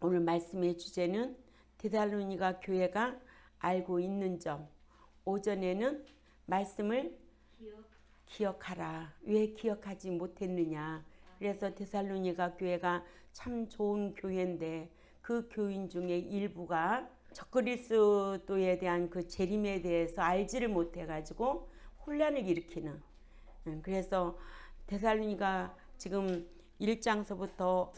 오늘 말씀의 주제는 데살로니가 교회가 알고 있는 점. 오전에는 말씀을 기억하라. 왜 기억하지 못했느냐. 그래서 데살로니가 교회가 참 좋은 교회인데 그 교인 중에 일부가 적그리스도에 대한 그 재림에 대해서 알지를 못해가지고 혼란을 일으키는. 그래서 데살로니가 지금 1장서부터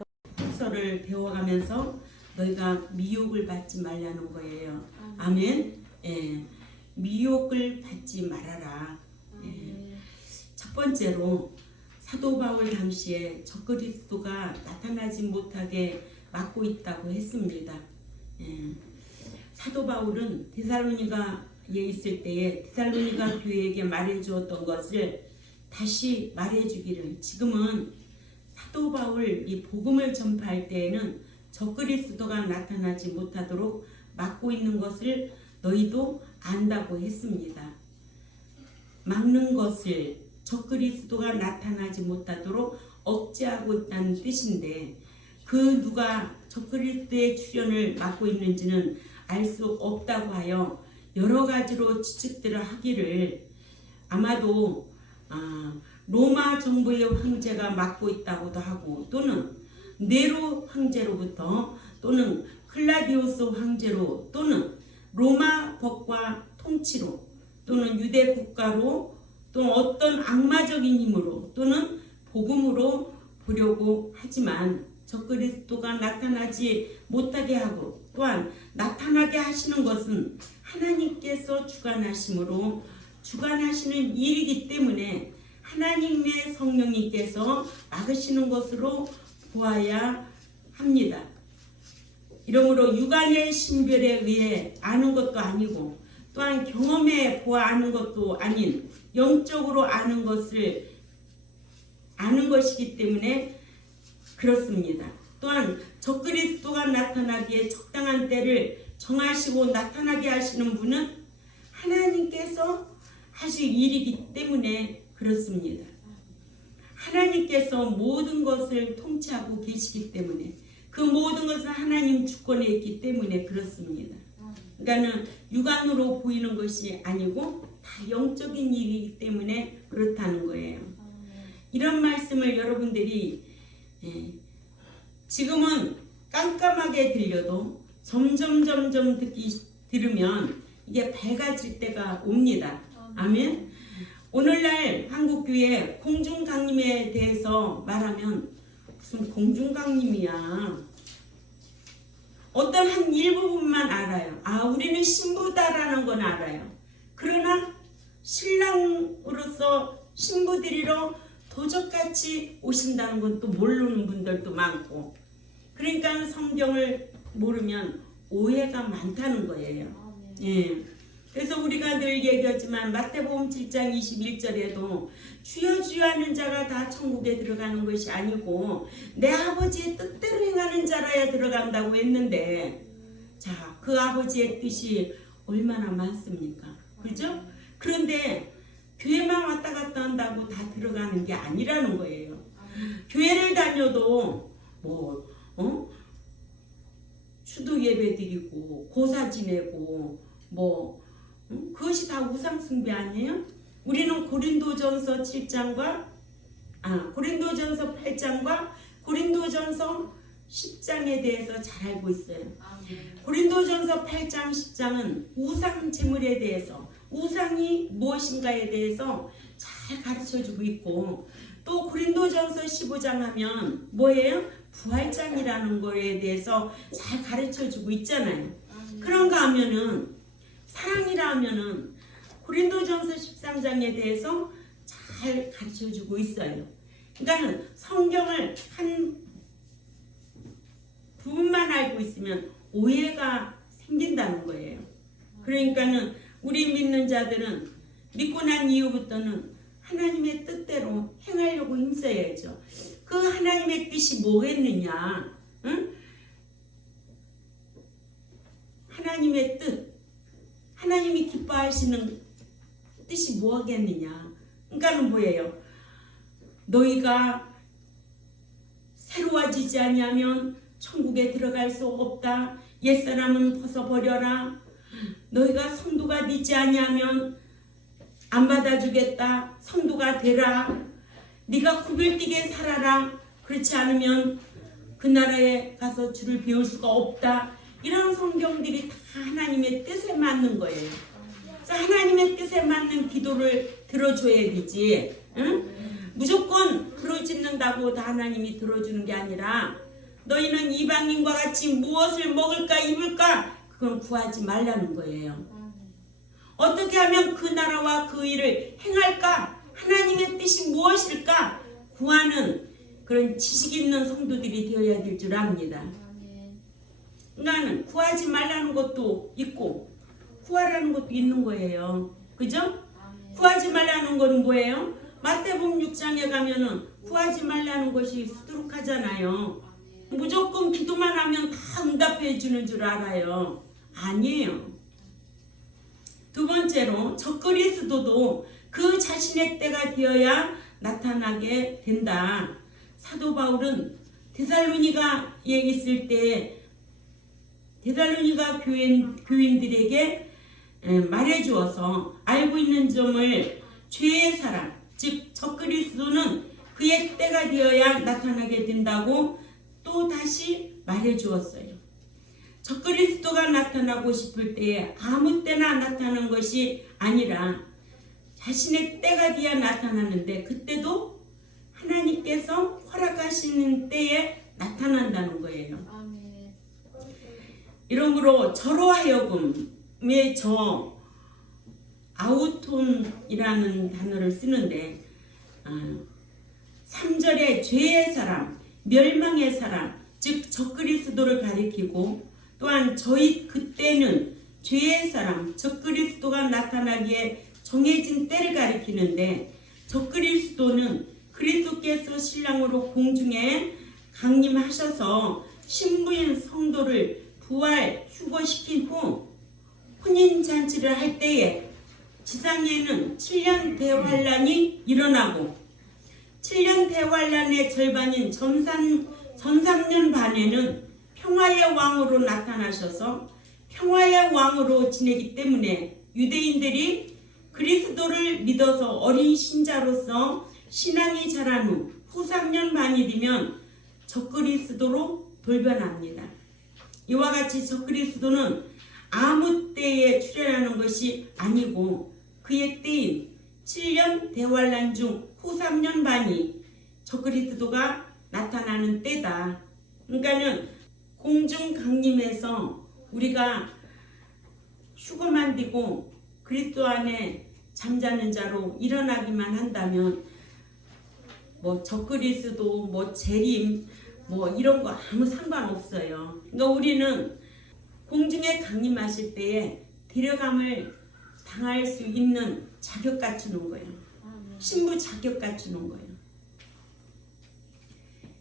서를 배워가면서 너희가 미혹을 받지 말라는 거예요. 아멘. 예. 미혹을 받지 말아라. 예. 첫 번째로 사도 바울 당시에 적그리스도가 나타나지 못하게 막고 있다고 했습니다. 예. 사도 바울은 데살로니가에 있을 때에 데살로니가 교회에게 말해주었던 것을 다시 말해주기를, 지금은 사도 바울 이 복음을 전파할 때에는 적그리스도가 나타나지 못하도록 막고 있는 것을 너희도 안다고 했습니다. 막는 것을 적그리스도가 나타나지 못하도록 억제하고 있다는 뜻인데, 그 누가 적그리스도의 출현을 막고 있는지는 알 수 없다고 하여 여러 가지로 추측들을 하기를, 아마도 로마 정부의 황제가 맡고 있다고도 하고, 또는 네로 황제로부터, 또는 클라디우스 황제로, 또는 로마 법과 통치로, 또는 유대 국가로, 또는 어떤 악마적인 힘으로, 또는 복음으로 보려고 하지만 적그리스도가 나타나지 못하게 하고, 또한 나타나게 하시는 것은 하나님께서 주관하심으로 주관하시는 일이기 때문에 하나님의 성령님께서 막으시는 것으로 보아야 합니다. 이러므로 육안의 신별에 의해 아는 것도 아니고, 또한 경험에 보아 아는 것도 아닌 영적으로 아는 것을 아는 것이기 때문에 그렇습니다. 또한 적그리스도가 나타나기에 적당한 때를 정하시고 나타나게 하시는 분은 하나님께서 하실 일이기 때문에 그렇습니다. 하나님께서 모든 것을 통치하고 계시기 때문에, 그 모든 것은 하나님 주권에 있기 때문에 그렇습니다. 그러니까는 육안으로 보이는 것이 아니고 다 영적인 일이기 때문에 그렇다는 거예요. 이런 말씀을 여러분들이 지금은 깜깜하게 들려도 점점 들으면 이게 밝아질 때가 옵니다. 아멘. 오늘날 한국교회 공중강림에 대해서 말하면 무슨 공중강림이야. 어떤 한 일부분만 알아요. 우리는 신부다라는 건 알아요. 그러나 신랑으로서 신부들이로 도적같이 오신다는 건 또 모르는 분들도 많고, 그러니까 성경을 모르면 오해가 많다는 거예요. 예. 그래서 우리가 늘 얘기하지만 마태복음 7장 21절에도 주여 주여 하는 자가 다 천국에 들어가는 것이 아니고 내 아버지의 뜻대로 행하는 자라야 들어간다고 했는데, 자, 그 아버지의 뜻이 얼마나 많습니까? 그죠? 그런데 교회만 왔다 갔다 한다고 다 들어가는 게 아니라는 거예요. 교회를 다녀도 추도 예배 드리고 고사 지내고 그것이 다 우상숭배 아니에요? 우리는 고린도전서 7장과 고린도전서 8장과 고린도전서 10장에 대해서 잘 알고 있어요. 고린도전서 8장 10장은 우상 제물에 대해서, 우상이 무엇인가에 대해서 잘 가르쳐주고 있고, 또 고린도전서 15장 하면 뭐예요? 부활장이라는 거에 대해서 잘 가르쳐주고 있잖아요. 그런가 하면은 사랑이라 하면은 고린도전서 13장에 대해서 잘 가르쳐주고 있어요. 그러니까 성경을 한 부분만 알고 있으면 오해가 생긴다는 거예요. 그러니까는 우리 믿는 자들은 믿고 난 이후부터는 하나님의 뜻대로 행하려고 힘써야죠. 그 하나님의 뜻이 뭐겠느냐? 응? 하나님의 뜻, 하나님이 기뻐하시는 뜻이 뭐겠느냐? 그러니까는 뭐예요? 너희가 새로워지지 아니하면 천국에 들어갈 수 없다. 옛사람은 벗어버려라. 너희가 성도가 되지 아니하면 안 받아주겠다. 성도가 되라. 네가 구별되게 살아라. 그렇지 않으면 그 나라에 가서 주를 배울 수가 없다. 이런 성경들이 다 하나님의 뜻에 맞는 거예요. 그래서 하나님의 뜻에 맞는 기도를 들어줘야 되지. 응? 무조건 부르짖는다고 다 하나님이 들어주는 게 아니라 너희는 이방인과 같이 무엇을 먹을까 입을까 그건 구하지 말라는 거예요. 어떻게 하면 그 나라와 그 일을 행할까? 하나님의 뜻이 무엇일까? 구하는 그런 지식 있는 성도들이 되어야 될 줄 압니다. 나는 구하지 말라는 것도 있고 구하라는 것도 있는 거예요. 그죠? 구하지 말라는 거는 뭐예요? 마태복음 6장에 가면은 구하지 말라는 것이 수두룩하잖아요. 무조건 기도만 하면 다 응답해 주는 줄 알아요. 아니에요. 두 번째로 적그리스도도 그 자신의 때가 되어야 나타나게 된다. 사도 바울은 데살로니가에 있을 때 데살로니가 교인들에게 말해주어서 알고 있는 점을 죄의 사람, 즉 적그리스도는 그의 때가 되어야 나타나게 된다고 또 다시 말해주었어요. 적그리스도가 나타나고 싶을 때에 아무 때나 나타나는 것이 아니라 자신의 때가 되어야 나타나는데 그때도 하나님께서 허락하시는 때에 나타난다는 거예요. 아멘. 이러므로 저로 하여금의 저 아우톤이라는 단어를 쓰는데 3절에 죄의 사람, 멸망의 사람, 즉 적그리스도를 가리키고 또한 저희 그때는 죄의 사람, 적그리스도가 나타나기에 정해진 때를 가리키는데 적그리스도는 그리스도께서 신랑으로 공중에 강림하셔서 신부인 성도를 부활, 휴거시킨 후 혼인잔치를 할 때에 지상에는 7년 대환란이 일어나고 7년 대환란의 절반인 전 3년 반에는 평화의 왕으로 나타나셔서 평화의 왕으로 지내기 때문에 유대인들이 그리스도를 믿어서 어린 신자로서 신앙이 자란 후 3년 반이 되면 적그리스도로 돌변합니다. 이와 같이 적그리스도는 아무 때에 출현하는 것이 아니고 그의 때인 7년 대환란 중 후 3년 반이 적그리스도가 나타나는 때다. 그러니까는 공중 강림에서 우리가 휴거만 되고 그리스도 안에 잠자는 자로 일어나기만 한다면 뭐 적그리스도 뭐 재림 뭐 이런 거 아무 상관없어요. 그러니까 우리는 공중에 강림하실 때에 데려감을 당할 수 있는 자격 갖추는 거예요. 신부 자격 갖추는 거예요.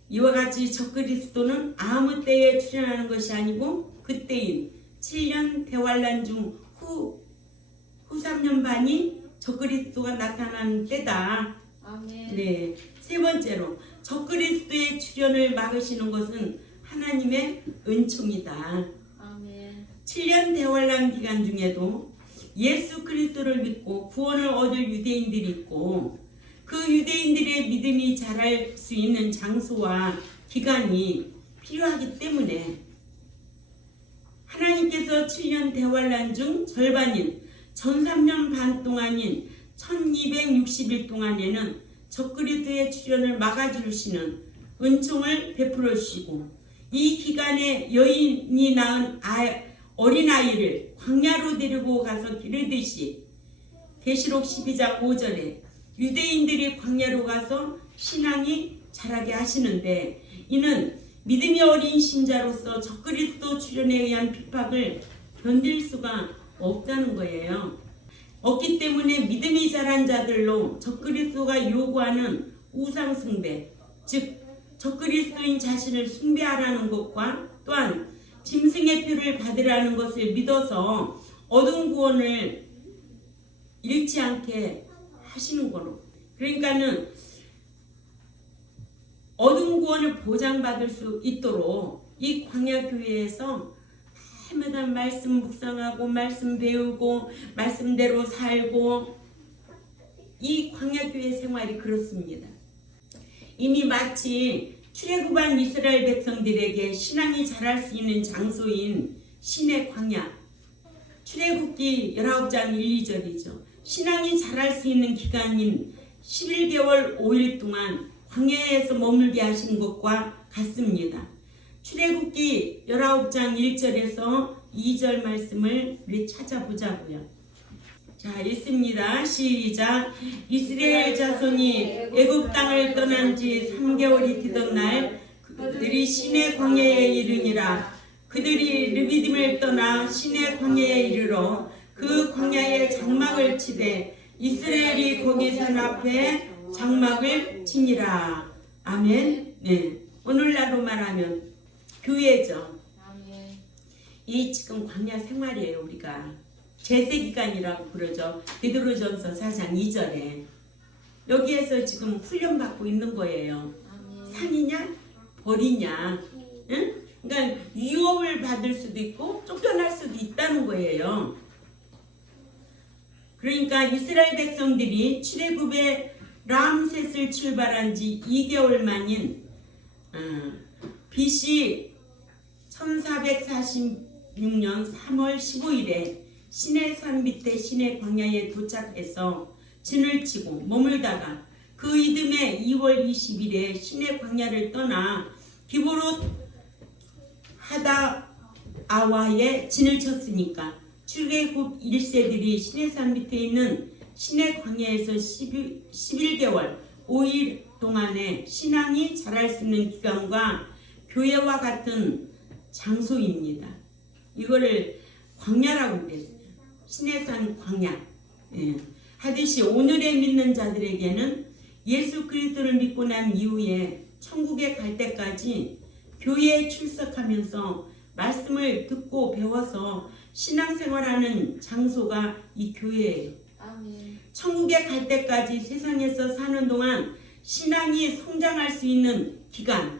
이와 같이 적그리스도는 아무 때에 출현하는 것이 아니고 그때인 7년 대환란 중 후 3년 반이 적그리스도가 나타나는 때다. 아멘. 네. 세 번째로 적그리스도의 출현을 막으시는 것은 하나님의 은총이다. 아멘. 7년 대환란 기간 중에도 예수 그리스도를 믿고 구원을 얻을 유대인들이 있고 그 유대인들의 믿음이 자랄 수 있는 장소와 기간이 필요하기 때문에 하나님께서 7년 대환란 중 절반인 전 3년 반 동안인 1260일 동안에는 적그리스도의 출현을 막아주시는 은총을 베풀어 주시고 이 기간에 여인이 낳은 어린아이를 광야로 데리고 가서 기르듯이 계시록 12장 5절에 유대인들이 광야로 가서 신앙이 자라게 하시는데 이는 믿음이 어린 신자로서 적그리스도 출현에 의한 핍박을 견딜 수가 없다는 거예요. 없기 때문에 믿음이 자란 자들로 적그리스도가 요구하는 우상 숭배, 즉 적그리스도인 자신을 숭배하라는 것과 또한 짐승의 표를 받으라는 것을 믿어서 얻은 구원을 잃지 않게 하시는 거로. 그러니까는 얻은 구원을 보장받을 수 있도록 이 광야교회에서 해마다 말씀 묵상하고 말씀 배우고 말씀대로 살고 이 광야교회 생활이 그렇습니다. 이미 마치 출애굽한 이스라엘 백성들에게 신앙이 자랄 수 있는 장소인 신의 광야, 출애굽기 19장 1, 2절이죠. 신앙이 자랄 수 있는 기간인 11개월 5일 동안 광야에서 머물게 하신 것과 같습니다. 출애굽기 19장 1절에서 2절 말씀을 우리 찾아보자고요. 자, 읽습니다. 시작. 이스라엘 자손이 애굽 땅을 떠난 지 3개월이 되던 날 그들이 시내 광야에 이르니라. 그들이 르비딤을 떠나 시내 광야에 이르러 그 광야에 장막을 치되 이스라엘이 거기 산 앞에 장막을 치니라. 아멘. 네. 오늘날로 말하면 교회죠. 이 지금 광야 생활이에요. 우리가 제세기간이라고 그러죠. 베드로전서 4장 2절에 여기에서 지금 훈련받고 있는 거예요. 산이냐 벌이냐. 응? 그러니까 유업을 받을 수도 있고 쫓겨날 수도 있다는 거예요. 그러니까 이스라엘 백성들이 출애굽에 람셋을 출발한 지 2개월 만인 BC 1446년 3월 15일에 시내산 밑에 시내 광야에 도착해서 진을 치고 머물다가 그 이듬해 2월 20일에 시내 광야를 떠나 기브롯 하다아와에 진을 쳤으니까 출애굽 1세들이 시내산 밑에 있는 시내 광야에서 11개월 5일 동안에 신앙이 자랄 수 있는 기간과 교회와 같은 장소입니다. 이거를 광야라고 그랬어요. 시내산 광야. 예. 하듯이 오늘의 믿는 자들에게는 예수 그리스도를 믿고 난 이후에 천국에 갈 때까지 교회에 출석하면서 말씀을 듣고 배워서 신앙생활하는 장소가 이 교회예요. 아멘. 천국에 갈 때까지 세상에서 사는 동안 신앙이 성장할 수 있는 기간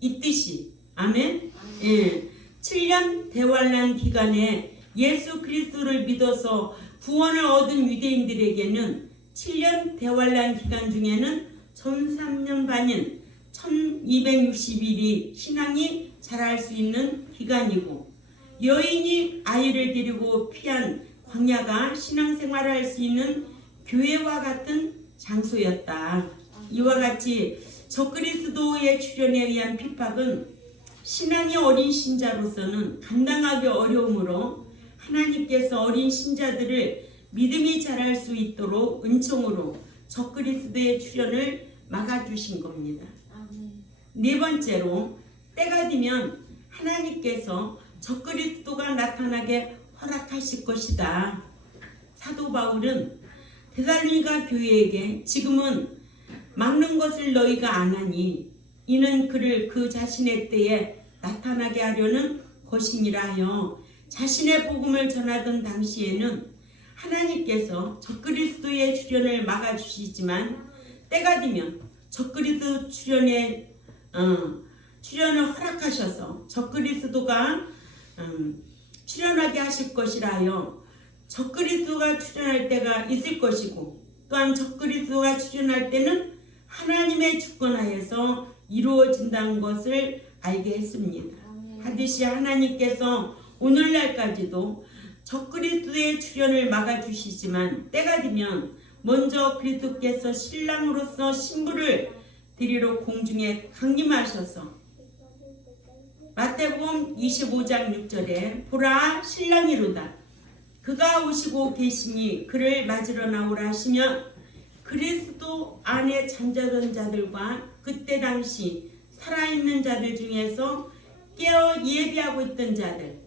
있듯이 아멘. 예. 7년 대환란 기간에 예수 그리스도를 믿어서 구원을 얻은 유대인들에게는 7년 대환란 기간 중에는 13년 반인 1260일이 신앙이 자랄 수 있는 기간이고 여인이 아이를 데리고 피한 광야가 신앙생활을 할 수 있는 교회와 같은 장소였다. 이와 같이 적그리스도의 출현에 의한 핍박은 신앙이 어린 신자로서는 감당하기 어려우므로 하나님께서 어린 신자들을 믿음이 자랄 수 있도록 은총으로 적그리스도의 출현을 막아주신 겁니다. 네 번째로 때가 되면 하나님께서 적그리스도가 나타나게 허락하실 것이다. 사도 바울은 데살로니가 교회에게 지금은 막는 것을 너희가 안 하니 이는 그를 그 자신의 때에 나타나게 하려는 것이니라 하여 자신의 복음을 전하던 당시에는 하나님께서 적그리스도의 출현을 막아주시지만 때가 되면 적그리스도 출현을 허락하셔서 적그리스도가 출현하게 하실 것이라 하여 적그리스도가 출현할 때가 있을 것이고 또한 적그리스도가 출현할 때는 하나님의 주권하에서 이루어진다는 것을 알게 했습니다. 하듯이 하나님께서 오늘날까지도 적그리스도의 출현을 막아주시지만 때가 되면 먼저 그리스도께서 신랑으로서 신부를 드리러 공중에 강림하셔서 마태복음 25장 6절에 보라 신랑이로다 그가 오시고 계시니 그를 맞으러 나오라 하시면 그리스도 안에 잠자던 자들과 그때 당시 살아있는 자들 중에서 깨어 예비하고 있던 자들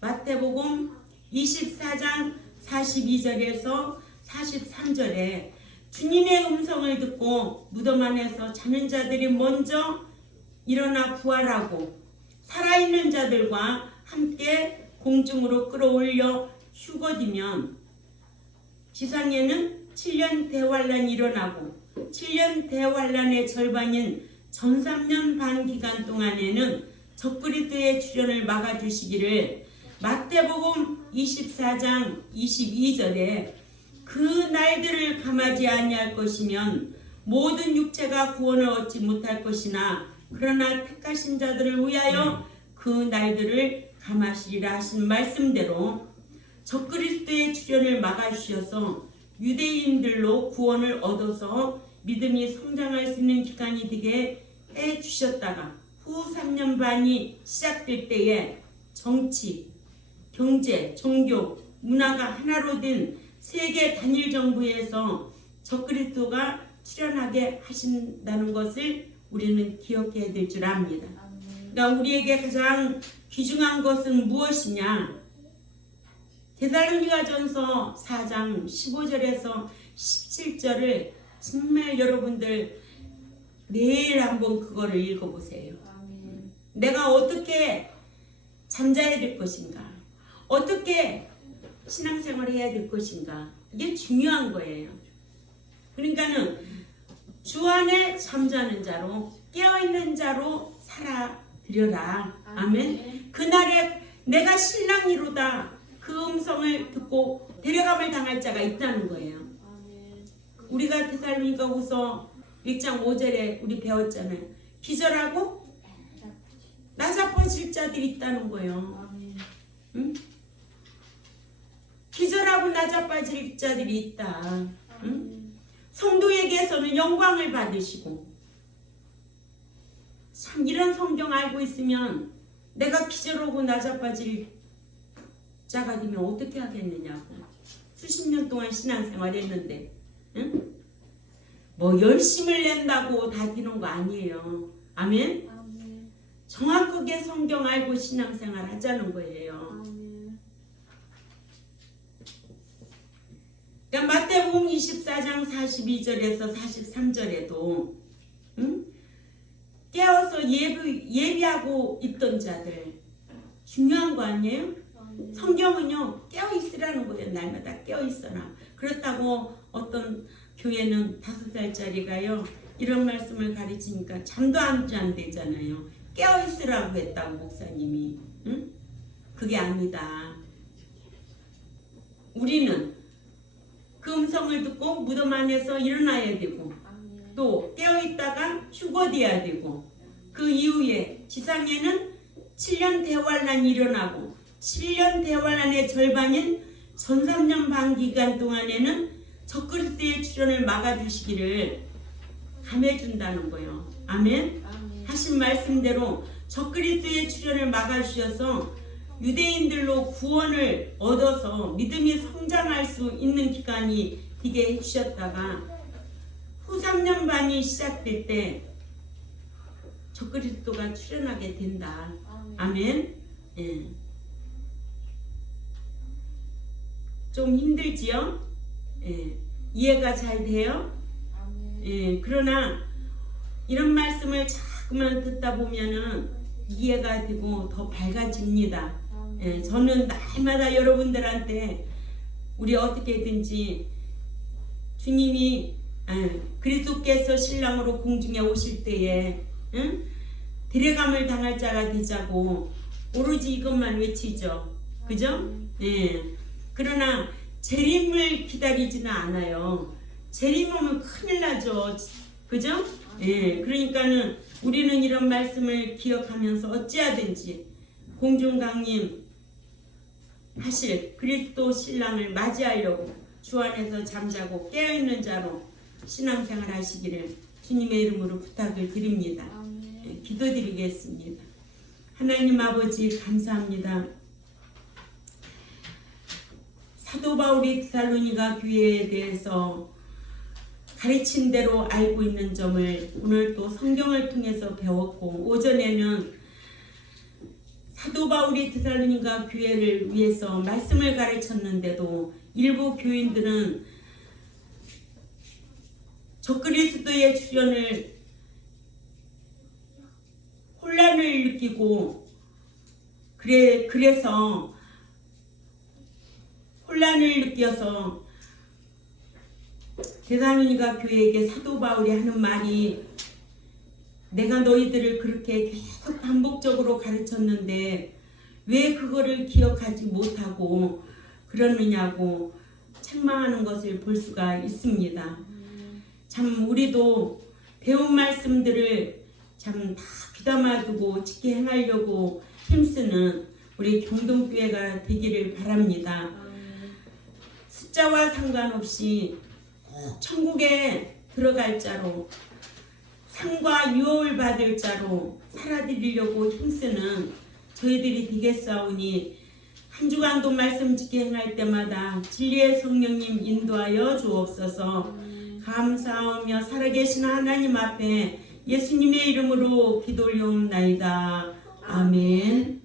마태복음 24장 42절에서 43절에 주님의 음성을 듣고 무덤 안에서 자는 자들이 먼저 일어나 부활하고 살아있는 자들과 함께 공중으로 끌어올려 휴거되면 지상에는 7년 대환란이 일어나고 7년 대환란의 절반인 전 3년 반 기간 동안에는 적그리스도의 출현을 막아주시기를 마태복음 24장 22절에 그 날들을 감하지 아니할 것이면 모든 육체가 구원을 얻지 못할 것이나 그러나 택하신 자들을 위하여 그 날들을 감하시리라 하신 말씀대로 적그리스도의 출현을 막아주셔서 유대인들로 구원을 얻어서 믿음이 성장할 수 있는 기간이 되게 해주셨다가 후 3년 반이 시작될 때에 정치, 경제, 종교, 문화가 하나로 된 세계 단일 정부에서 적그리스도가 출현하게 하신다는 것을 우리는 기억해야 될 줄 압니다. 그러니까 우리에게 가장 귀중한 것은 무엇이냐? 데살로니가전서 4장 15절에서 17절을 정말 여러분들 매일 한번 그거를 읽어보세요. 내가 어떻게 잠자야 될 것인가? 어떻게 신앙생활을 해야 될 것인가? 이게 중요한 거예요. 그러니까는 주 안에 잠자는 자로 깨어있는 자로 살아드려라. 아멘. 그날에 내가 신랑이로다 그 음성을 듣고 데려감을 당할 자가 있다는 거예요. 우리가 데살로니가후서 1장 5절에 우리 배웠잖아요. 기절하고 나자빠질 자들이 있다는 거예요. 응? 기절하고 나자빠질 자들이 있다. 응? 성도에게서는 영광을 받으시고 참 이런 성경 알고 있으면 내가 기절하고 나자빠질 자가 되면 어떻게 하겠느냐고. 수십 년 동안 신앙생활 했는데 응? 뭐 열심을 낸다고 다 되는 거 아니에요. 아멘? 정확하게 성경 알고 신앙생활 하자는 거예요. 그러니까 마태복음 24장 42절에서 43절에도 응? 깨어서 예비하고 있던 자들 중요한 거 아니에요? 성경은요 깨어있으라는 거예요. 날마다 깨어있어라. 그렇다고 어떤 교회는 5살짜리가요 이런 말씀을 가르치니까 잠도 안 되잖아요. 깨어있으라고 했다고 목사님이. 응? 그게 아니다. 우리는 그 음성을 듣고 무덤 안에서 일어나야 되고 또 깨어있다가 휴거돼야 되고 그 이후에 지상에는 7년 대환란이 일어나고 7년 대환란의 절반인 전 3년 반 기간 동안에는 적그리스도의 출현을 막아주시기를 감해준다는 거예요. 아멘? 하신 말씀대로 적그리스도의 출현을 막아주셔서 유대인들로 구원을 얻어서 믿음이 성장할 수 있는 기간이 되게 해주셨다가 후 3년 반이 시작될 때 적그리스도가 출현하게 된다. 아멘. 예. 좀 힘들지요? 예. 이해가 잘 돼요? 예. 그러나 이런 말씀을 자꾸만 듣다 보면은 이해가 되고 더 밝아집니다. 예, 저는 날마다 여러분들한테 우리 어떻게든지 주님이 그리스도께서 신랑으로 공중에 오실 때에 데려감을 당할 자가 되자고 오로지 이것만 외치죠. 그죠? 예. 그러나 재림을 기다리지는 않아요. 재림 오면 큰일 나죠. 그죠? 예. 그러니까는 우리는 이런 말씀을 기억하면서 어찌하든지 공중강림 하실 그리스도 신랑을 맞이하려고 주 안에서 잠자고 깨어있는 자로 신앙생활 하시기를 주님의 이름으로 부탁을 드립니다. 예, 기도드리겠습니다. 하나님 아버지 감사합니다. 사도 바울이 데살로니가 교회에 대해서 가르친 대로 알고 있는 점을 오늘 또 성경을 통해서 배웠고 오전에는 사도 바울이 데살로니가 교회를 위해서 말씀을 가르쳤는데도 일부 교인들은 적그리스도의 출현을 혼란을 느끼고 그래서 혼란을 느껴서 데살로니가 교회에게 사도 바울이 하는 말이 내가 너희들을 그렇게 계속 반복적으로 가르쳤는데 왜 그거를 기억하지 못하고 그러느냐고 책망하는 것을 볼 수가 있습니다. 참 우리도 배운 말씀들을 참 다 귀담아 두고 지켜 행하려고 힘쓰는 우리 경동교회가 되기를 바랍니다. 숫자와 상관없이 꼭 천국에 들어갈 자로 상과 유업을 받을 자로 살아드리려고 힘쓰는 저희들이 되겠사오니 한 주간도 말씀 지켜 행할 때마다 진리의 성령님 인도하여 주옵소서. 감사하며 살아계신 하나님 앞에 예수님의 이름으로 기도 올려옵나이다. 아멘.